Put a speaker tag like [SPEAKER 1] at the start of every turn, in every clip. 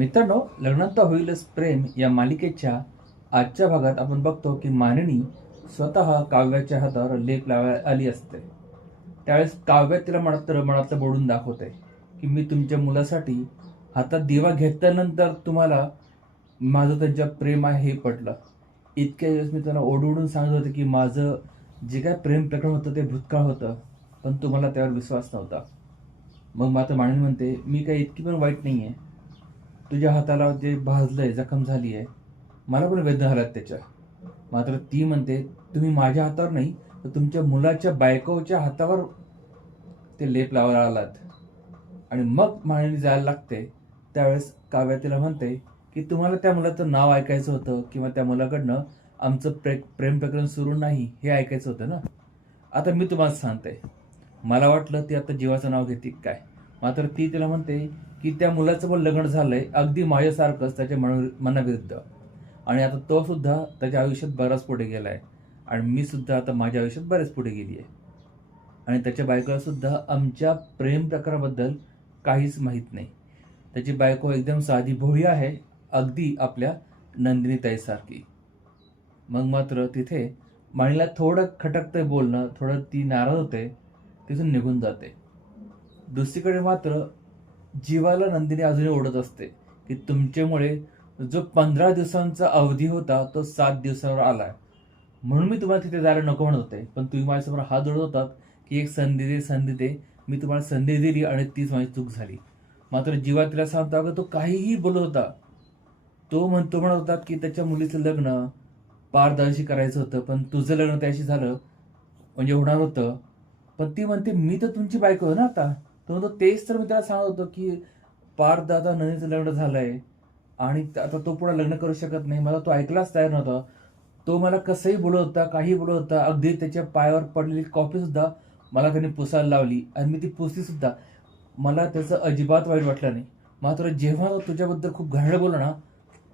[SPEAKER 1] मित्रांनो लग्नात होईलच प्रेम या मालिकेच्या आजच्या भागात आपण बघतो की माननी स्वतः काव्याच्या हातावर लेप लावाय आली असते. त्यावेळेस काव्य तिला मनात मनातलं बोडून दाखवते की मी तुमच्या मुलासाठी हातात दिवा घेतल्यानंतर तुम्हाला माझं त्यांच्या प्रेम आहे हे पटलं. इतक्या दिवस मी त्यांना ओढवडून सांगत होते की माझं जे काय प्रेम प्रकरण होतं ते भूतकाळ होतं पण तुम्हाला त्यावर विश्वास नव्हता. मग मात्र मानिनी म्हणते मी काही इतकी पण वाईट नाही आहे तुझ्या हाताला जे भाजलंय जखम झाली आहे मला पण वेदना झाल्यात त्याच्या मात्र ती म्हणते तुम्ही माझ्या हातावर नाही तर तुमच्या मुलाच्या बायकोच्या हातावर ते लेप लावायला आलात आणि मग माणिनी जायला लागते. त्यावेळेस काव्या तिला म्हणते की तुम्हाला त्या मुलाचं नाव ऐकायचं होतं किंवा त्या मुलाकडनं आमचं प्रे प्रेम प्रकरण सुरू नाही हे ऐकायचं होतं ना? आता मी तुम्हाला सांगते. मला वाटलं ती आता जीवाचं नाव घेते काय? मात्र ती तिला म्हणते की त्या मुलाचं पण लग्न झालंय अगदी माझ्यासारखंच त्याच्या मन मनाविरुद्ध. आणि आता तो सुद्धा त्याच्या आयुष्यात बराच पुढे गेलाय. आणि मी सुद्धा आता माझ्या आयुष्यात बरेच पुढे गेली आहे आणि त्याच्या बायकोला सुद्धा आमच्या प्रेम प्रकाराबद्दल काहीच माहीत नाही. त्याची बायको एकदम साधी भोळी आहे अगदी आपल्या नंदिनीताईसारखी. मग मात्र तिथे माणीला थोडं खटकतंय बोलणं थोडं ती नाराज होते तिथून निघून जाते. दुसरीकडे मात्र जीवाला नंदिनी अजूनही ओढत असते की तुमच्यामुळे जो पंधरा दिवसांचा अवधी होता तो सात दिवसावर आलाय. म्हणून मी तुम्हाला तिथे जायला नको म्हणत होते पण तुम्ही माझ्यासमोर हात जोडत होतात की एक संधी दे संधी दे. मी तुम्हाला संधी दिली आणि तीच माझी चूक झाली. मात्र जीवा तिला सांगतो अगं तो काहीही बोलत होता. तो म्हणतो म्हणत होता की त्याच्या मुलीचं लग्न पारदर्शी करायचं होतं पण तुझं लग्न त्याशी झालं म्हणजे होणार होतं. पण ती म्हणते मी तर तुमची बायको आहे ना आता. तो म्हणतो तेच तर मी त्याला सांगत होतो की पार्थ आता नदीचं लग्न झालंय आणि आता तो पुढे लग्न करू शकत नाही. मला तो ऐकलाच तयार नव्हता. तो मला कसंही बोलत होता काही बोलत होता अगदी त्याच्या पायावर पडलेली कॉफी सुद्धा मला त्याने पुसायला लावली आणि मी ती पुसली सुद्धा. मला त्याचं अजिबात वाईट वाटलं नाही. मात्र जेव्हा तो तुझ्याबद्दल खूप घाणेरडं बोलला ना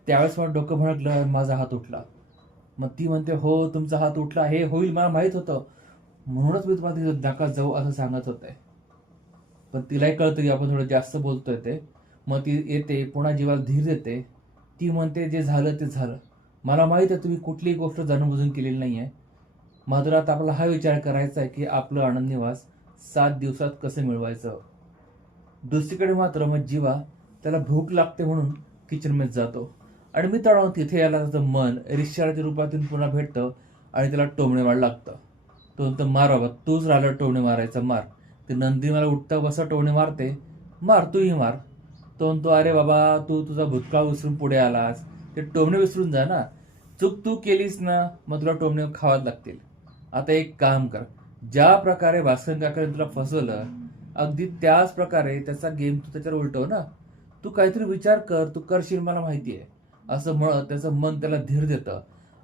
[SPEAKER 1] त्यावेळेस मला डोकं भडकलं आणि माझा हात उठला. मग ती म्हणते हो तुमचा हात उठला. हे होईल मला माहीत होतं. म्हणूनच मी तुम्हाला तिथं नका जाऊ असं सांगत होते. पण तिलाही कळतं की आपण थोडं जास्त बोलतोय ते. मग ती येते पुन्हा जीवाला धीर देते. ती म्हणते जे झालं ते झालं. मला माहीत आहे तुम्ही कुठलीही गोष्ट जाणूनबुजून केलेली नाही आहे मधुरात आता आपला हा विचार करायचा आहे की आपलं आनंद निवास सात दिवसात कसं मिळवायचं? दुसरीकडे मात्र मग जीवा त्याला भूक लागते म्हणून किचनमध्ये जातो. आणि मित्रांनो तिथे याला त्याचं मन रिक्षाच्या रूपातून पुन्हा भेटतं आणि त्याला टोमणे मार लागतं. तो म्हणतो मार बाबा तूच राहिला टोमणे मारायचा मार. ते नंदी मला उठता बसा टोमणे मारते. मार तूही मार. तो म्हणतो अरे बाबा तू तुझा भूतकाळ विसरून पुढे आलास. ते टोमणे विसरून जा ना. चूक तू केलीस ना मग तुला टोमणे खावाच लागतील. आता एक काम कर. ज्या प्रकारे भास्कर काकाने तुला फसवलं अगदी त्याच प्रकारे त्याचा गेम तू त्याच्यावर उलटव ना. तू काहीतरी विचार कर तू करशील मला माहिती आहे. असं म्हणत त्याचं मन त्याला धीर देतं.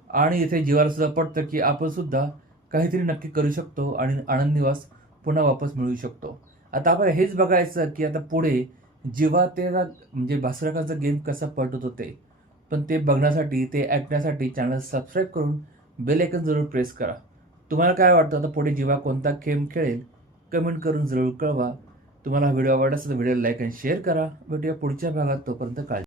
[SPEAKER 1] आणि इथे जीवाला सुद्धा पडतं की आपण सुद्धा काहीतरी नक्की करू शकतो आणि आनंद निवास पुन्हा वापस मिळू शकतो. आता आपण हेच बघायचं की आता पुढे जेव्हा त्याला म्हणजे भास्कराचा गेम कसा पटत होते पण ते बघण्यासाठी ते ऐकण्यासाठी चॅनल सबस्क्राईब करून बेल आयकन जरूर प्रेस करा. तुम्हाला काय वाटतं? आता पुढे जेव्हा कोणता गेम खेळेल कमेंट करून जरूर कळवा. तुम्हाला हा व्हिडिओ आवडला असेल तर व्हिडिओ लाईक आणि शेअर करा. भेटूया पुढच्या भागात. तोपर्यंत काळजी